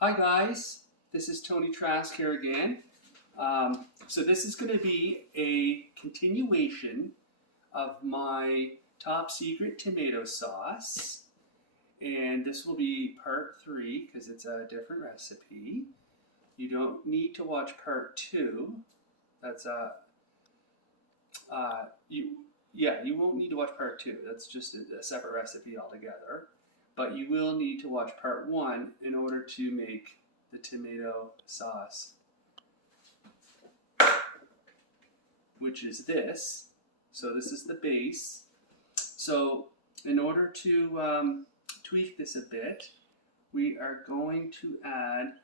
Hi guys, this is Tony Trask here again. So this is going to be a continuation of my top secret tomato sauce, and this will be part 3 because it's a different recipe. You don't need to watch part 2. That's you won't need to watch part 2. That's just a separate recipe altogether. But you will need to watch part 1 in order to make the tomato sauce, which is this. So this is the base. So in order to tweak this a bit, we are going to add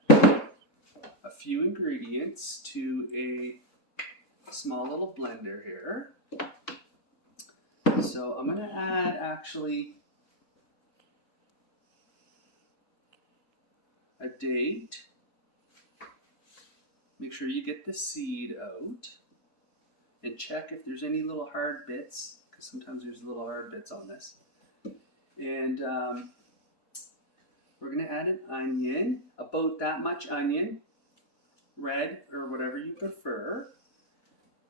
a few ingredients to a small little blender here. So I'm going to add actually a date. Make sure you get the seed out and check if there's any little hard bits, because sometimes there's little hard bits on this. And we're going to add an onion, about that much onion, red or whatever you prefer.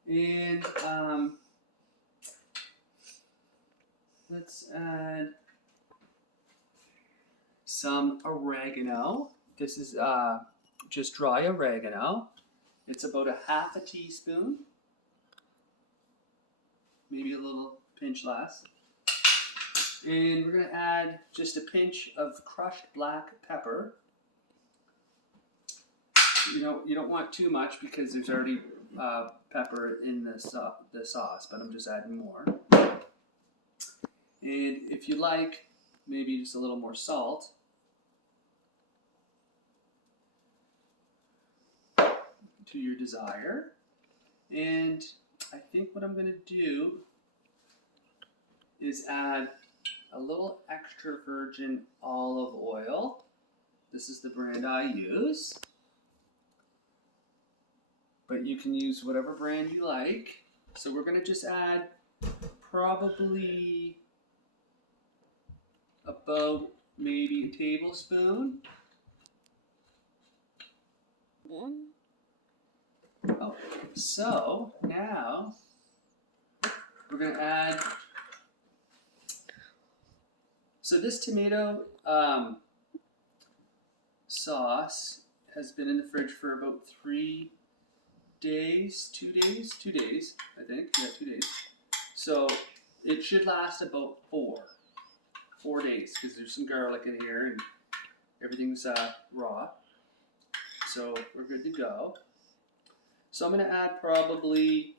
And let's add some oregano. This is just dry oregano. It's about a half a teaspoon, maybe a little pinch less. And we're going to add just a pinch of crushed black pepper. You don't want too much because there's already pepper in the sauce, but I'm just adding more. And if you like, maybe just a little more salt. To your desire. And I think what I'm going to do is add a little extra virgin olive oil. This is the brand I use, but you can use whatever brand you like. So we're going to just add probably about maybe a tablespoon. Oh, so now we're going to add, so this tomato sauce has been in the fridge for about 3 days, 2 days, I think, yeah, 2 days. So it should last about 4 days because there's some garlic in here and everything's raw. So we're good to go. So I'm going to add probably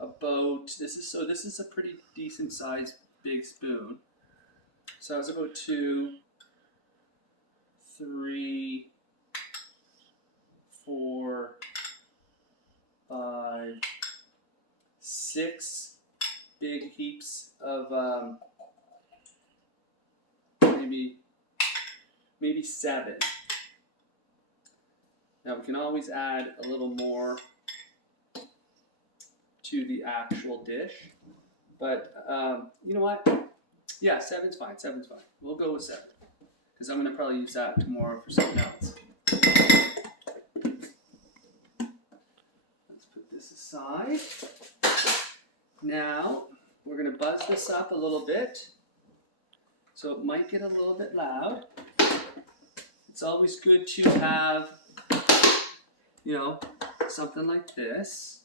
about, this is a pretty decent sized big spoon. So it's about 2, 3, 4, 5, 6 big heaps of maybe 7. Now we can always add a little more to the actual dish, but you know what? Yeah, 7's fine. 7's fine. We'll go with 7 because I'm going to probably use that tomorrow for something else. Let's put this aside. Now we're going to buzz this up a little bit, so it might get a little bit loud. It's always good to have, something like this.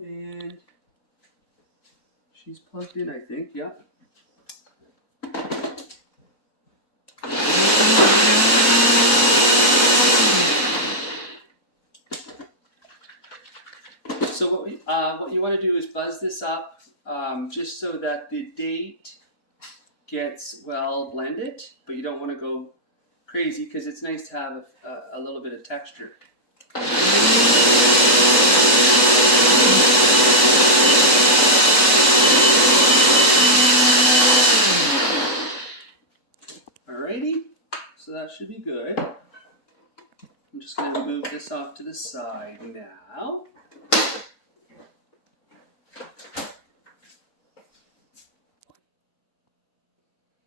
And she's plugged in, I think, yeah. So what you want to do is buzz this up just so that the date gets well blended, but you don't want to go crazy because it's nice to have a little bit of texture. Alrighty, so that should be good. I'm just going to move this off to the side now.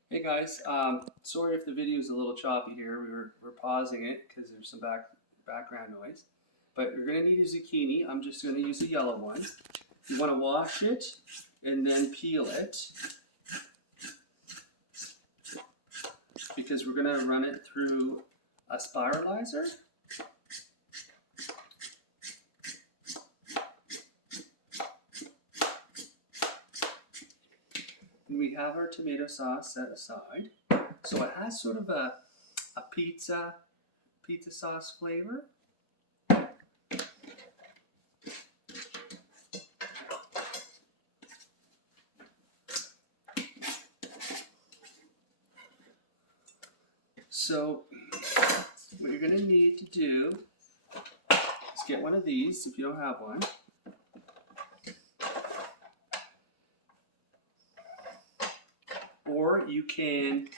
Hey Hey guys, sorry if the video is a little choppy here. We're pausing it because there's some background noise. But you're going to need a zucchini. I'm just going to use a yellow one. You want to wash it and then peel it, because we're going to run it through a spiralizer. And we have our tomato sauce set aside. So it has sort of a pizza sauce flavor. So what you're going to need to do is get one of these if you don't have one. Or you can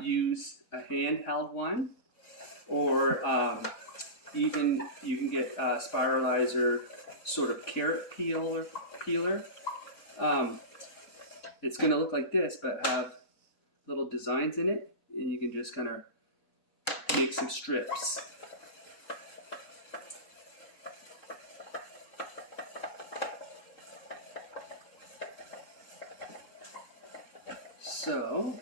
use a handheld one, or even you can get a spiralizer sort of carrot peeler. It's going to look like this, but have little designs in it, and you can just kind of make some strips. So,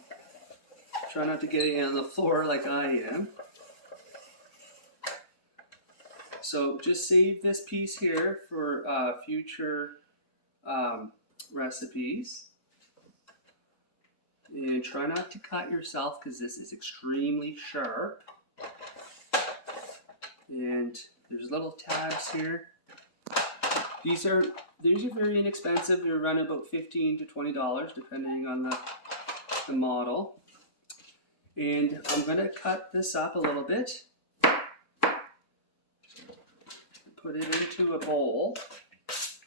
try not to get it on the floor like I am. So just save this piece here for future recipes. And try not to cut yourself because this is extremely sharp. And there's little tabs here. These are very inexpensive. They're around about $15 to $20 depending on the model. And I'm going to cut this up a little bit. Put it into a bowl.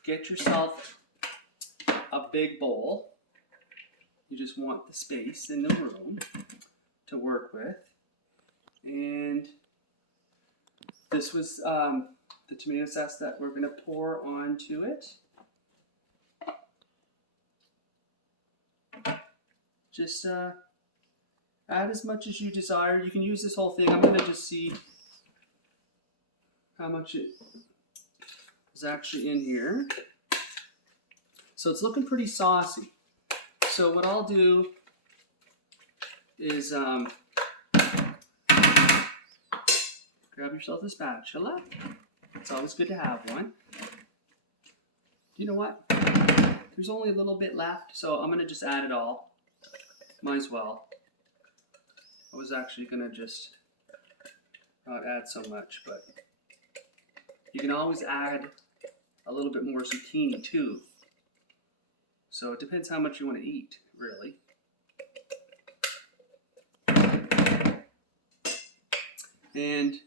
Get yourself a big bowl. You just want the space in the room to work with. And this was the tomato sauce that we're going to pour onto it. Just add as much as you desire. You can use this whole thing. I'm going to just see how much it is actually in here. So it's looking pretty saucy. So what I'll do is grab yourself a spatula. It's always good to have one. You know what? There's only a little bit left, so I'm going to just add it all. Might as well. I was actually going to just not add so much, but you can always add a little bit more zucchini too. So it depends how much you want to eat, really. And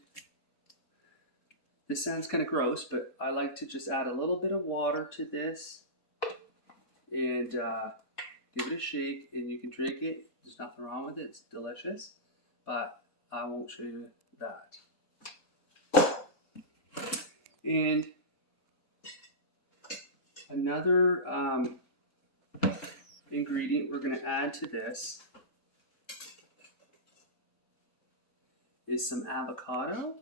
this sounds kind of gross, but I like to just add a little bit of water to this and give it a shake, and you can drink it. There's nothing wrong with it. It's delicious, but I won't show you that. And another ingredient we're going to add to this is some avocado.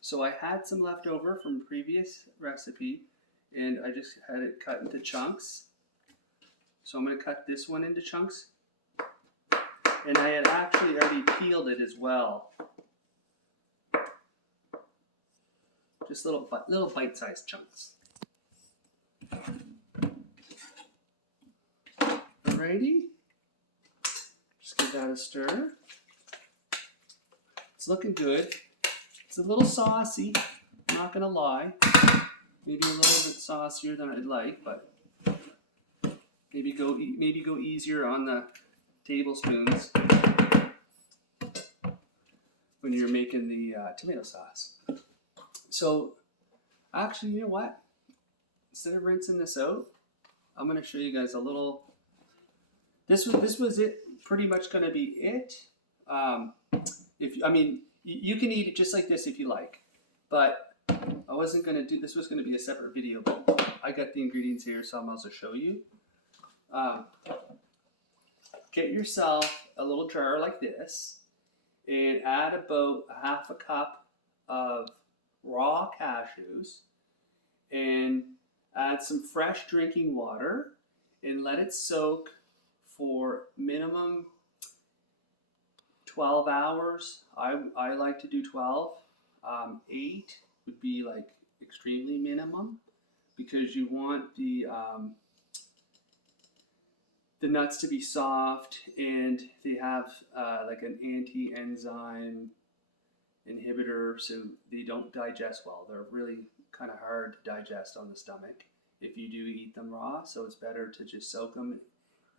So I had some left over from a previous recipe, and I just had it cut into chunks. So I'm going to cut this one into chunks. And I had actually already peeled it as well. Just little bite-sized chunks. Alrighty. Just give that a stir. It's looking good. It's a little saucy, I'm not gonna lie. Maybe a little bit saucier than I'd like, but maybe go easier on the tablespoons when you're making the tomato sauce. So, actually, you know what? Instead of rinsing this out, I'm gonna show you guys a little. This was it. Pretty much gonna be it. You can eat it just like this if you like, but I wasn't gonna do. This was gonna be a separate video, but I got the ingredients here, so I might as well show you. get yourself a little jar like this and add about a half a cup of raw cashews and add some fresh drinking water and let it soak for minimum 12 hours. I like to do 12. 8 would be like extremely minimum because you want the nuts to be soft, and they have like an anti-enzyme inhibitor, so they don't digest well. They're really kind of hard to digest on the stomach if you do eat them raw, so it's better to just soak them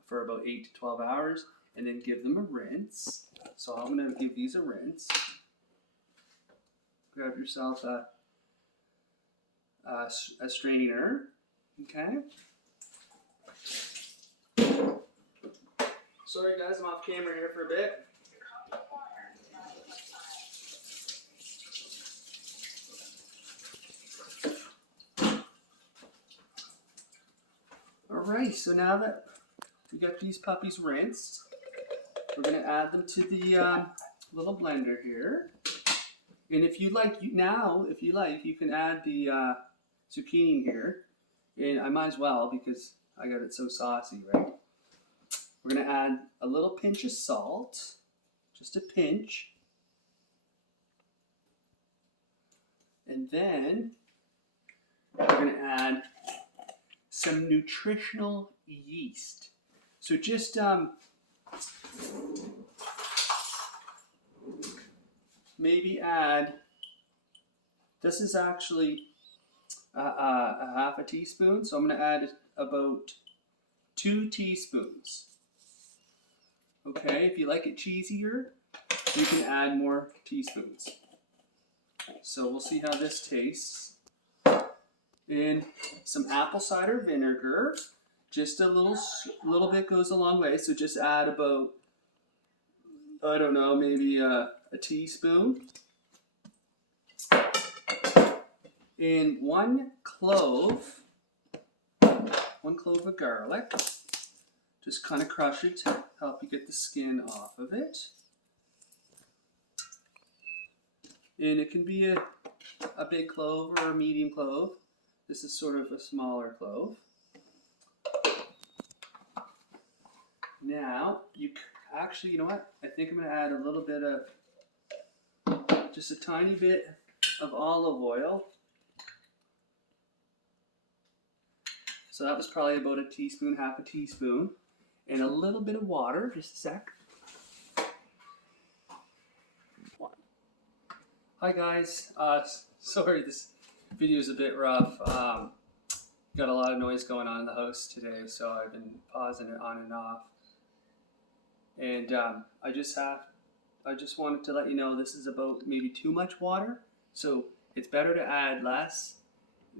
for about 8 to 12 hours and then give them a rinse. So I'm going to give these a rinse. Grab yourself a strainer, okay? Sorry guys, I'm off camera here for a bit. Alright, so now that we got these puppies rinsed, we're going to add them to the little blender here. And if you like, you can add the zucchini here. And I might as well because I got it so saucy, right? We're going to add a little pinch of salt, just a pinch. And then we're going to add some nutritional yeast. So just maybe add, this is actually a half a teaspoon, so I'm going to add about 2 teaspoons. Okay, if you like it cheesier, you can add more teaspoons. So we'll see how this tastes. And some apple cider vinegar, just a little bit goes a long way. So just add about, I don't know, maybe a teaspoon. And 1 clove of garlic. Just kind of crush it to help you get the skin off of it. And it can be a big clove or a medium clove. This is sort of a smaller clove. Now, you know what? I think I'm going to add a little bit of, just a tiny bit of olive oil. So that was probably about a teaspoon, half a teaspoon. And a little bit of water, just a sec. Hi guys, sorry this video is a bit rough. Got a lot of noise going on in the house today, so I've been pausing it on and off. And I just wanted to let you know this is about maybe too much water, so it's better to add less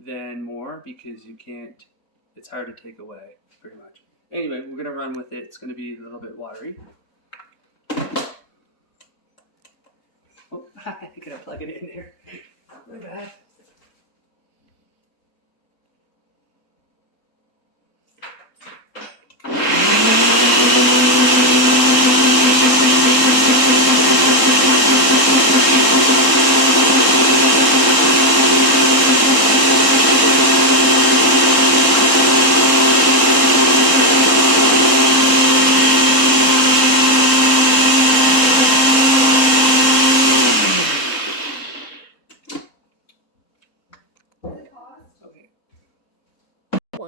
than more because you can't, it's hard to take away pretty much. Anyway, we're gonna run with it. It's gonna be a little bit watery. Oh, I gotta plug it in there. My bad.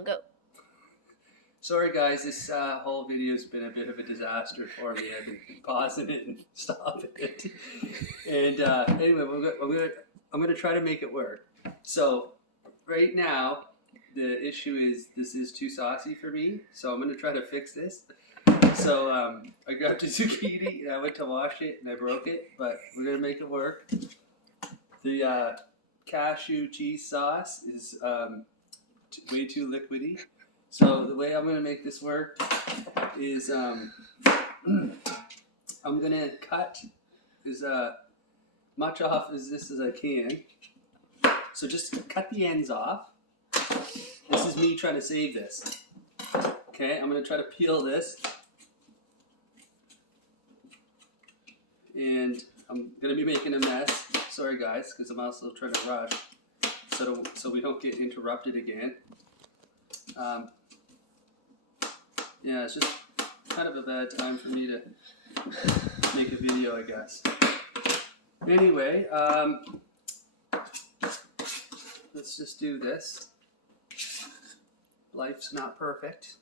Go. Sorry guys, this whole video has been a bit of a disaster for me. I've been pausing it and stopping it. And anyway, I'm gonna try to make it work. So right now, the issue is this is too saucy for me. So I'm gonna try to fix this. So I grabbed a zucchini and I went to wash it and I broke it, but we're gonna make it work. The cashew cheese sauce is way too liquidy. So the way I'm going to make this work is I'm going to cut as much off as this as I can. So just cut the ends off. This is me trying to save this. Okay, I'm going to try to peel this. and I'm gonna be making a mess. Sorry guys, because I'm also trying to rush so we don't get interrupted again. Yeah, it's just kind of a bad time for me to make a video, I guess. Anyway, let's just do this. Life's not perfect.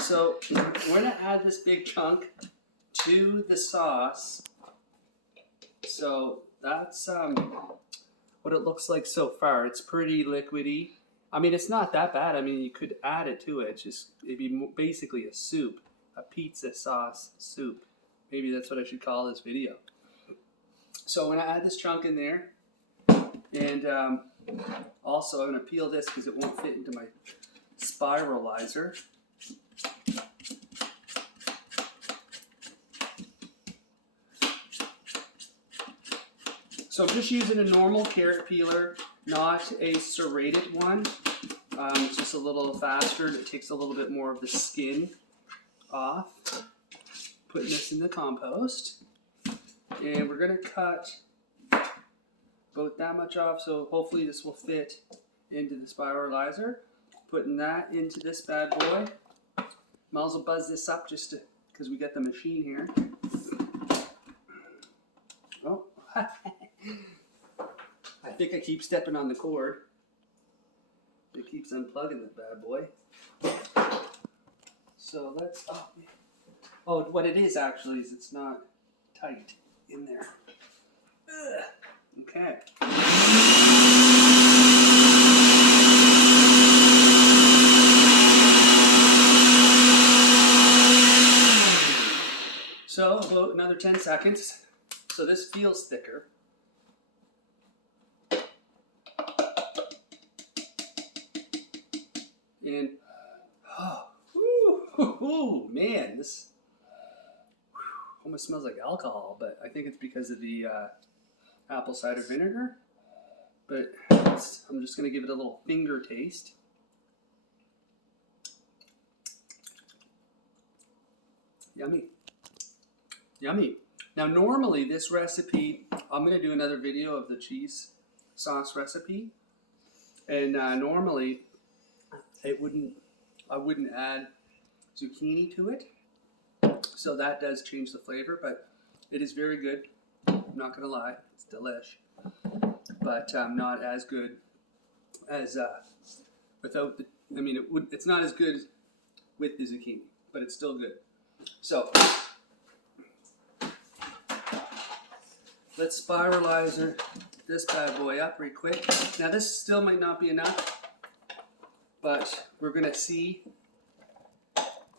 So we're gonna add this big chunk to the sauce. So that's what it looks like so far. It's pretty liquidy. I mean, it's not that bad. I mean, you could add it to it. It'd be basically a soup, a pizza sauce soup. Maybe that's what I should call this video. So I'm gonna add this chunk in there, and also I'm gonna peel this because it won't fit into my spiralizer. So I'm just using a normal carrot peeler, not a serrated one. It's just a little faster. It takes a little bit more of the skin off. Putting this in the compost. And we're going to cut about that much off, so hopefully this will fit into the spiralizer. Putting that into this bad boy. Might as well buzz this up just because we got the machine here. Oh. I think I keep stepping on the cord. It keeps unplugging the bad boy. So let's, oh, what it is actually is it's not tight in there. Ugh. Okay. So about another 10 seconds. So this feels thicker. And, man, this almost smells like alcohol, but I think it's because of the apple cider vinegar. But I'm just going to give it a little finger taste. Yummy. Yummy. Now normally this recipe, I'm going to do another video of the cheese sauce recipe. And normally I wouldn't add zucchini to it. So that does change the flavor, but it is very good. I'm not going to lie, it's delish. But not as good as without the, I mean, it's not as good with the zucchini, but it's still good. So let's spiralizer this bad boy up real quick. Now this still might not be enough, but we're gonna see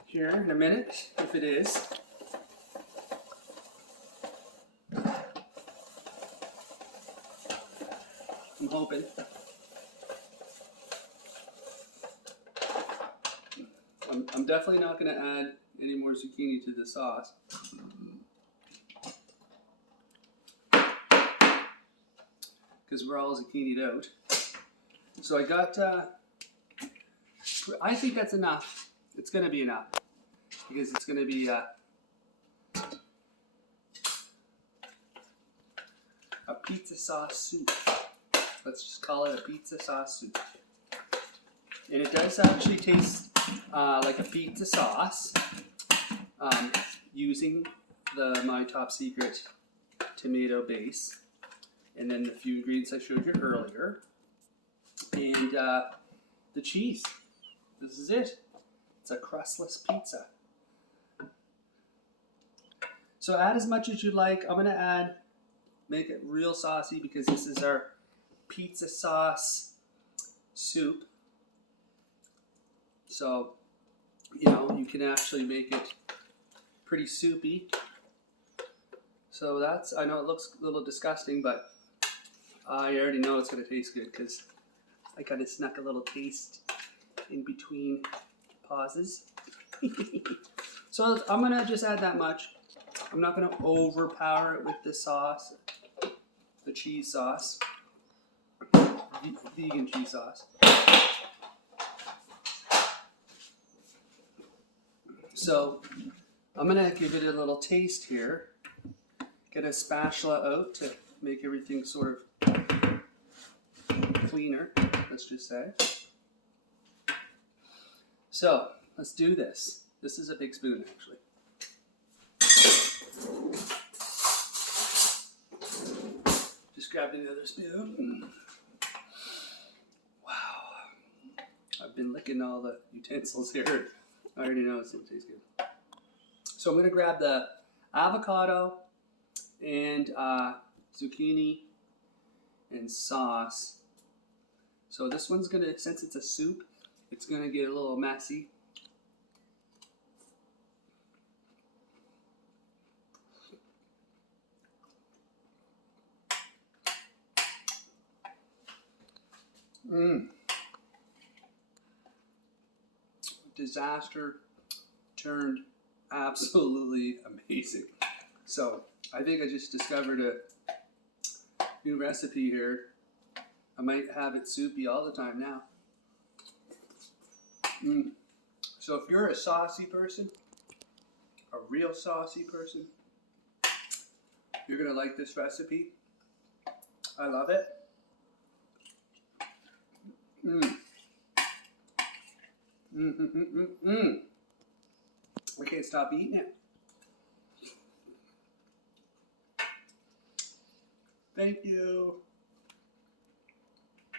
here in a minute if it is. I'm hoping. I'm definitely not gonna add any more zucchini to the sauce. Because we're all zucchini'd out. So I got, I think that's enough. It's going to be enough. Because it's going to be a pizza sauce soup. Let's just call it a pizza sauce soup. And it does actually taste like a pizza sauce using my top secret tomato base. And then the few ingredients I showed you earlier. And the cheese. This is it. It's a crustless pizza. So add as much as you like. I'm going to make it real saucy because this is our pizza sauce soup. So, you know, you can actually make it pretty soupy. So that's, I know it looks a little disgusting, but I already know it's going to taste good because I kind of snuck a little taste in between pauses. So I'm going to just add that much. I'm not going to overpower it with the sauce, the cheese sauce, vegan cheese sauce. So I'm going to give it a little taste here. get a spatula out to make everything sort of cleaner, let's just say. So let's do this. This is a big spoon, actually. Just grabbed another spoon. Wow. I've been licking all the utensils here. I already know it's going to taste good. So I'm going to grab the avocado and zucchini and sauce. So this one's going to, since it's a soup, it's going to get a little messy. Disaster turned absolutely amazing. So I think I just discovered a new recipe here. I might have it soupy all the time now. So if you're a saucy person, a real saucy person, you're gonna like this recipe. I love it. I can't stop eating it. Thank you.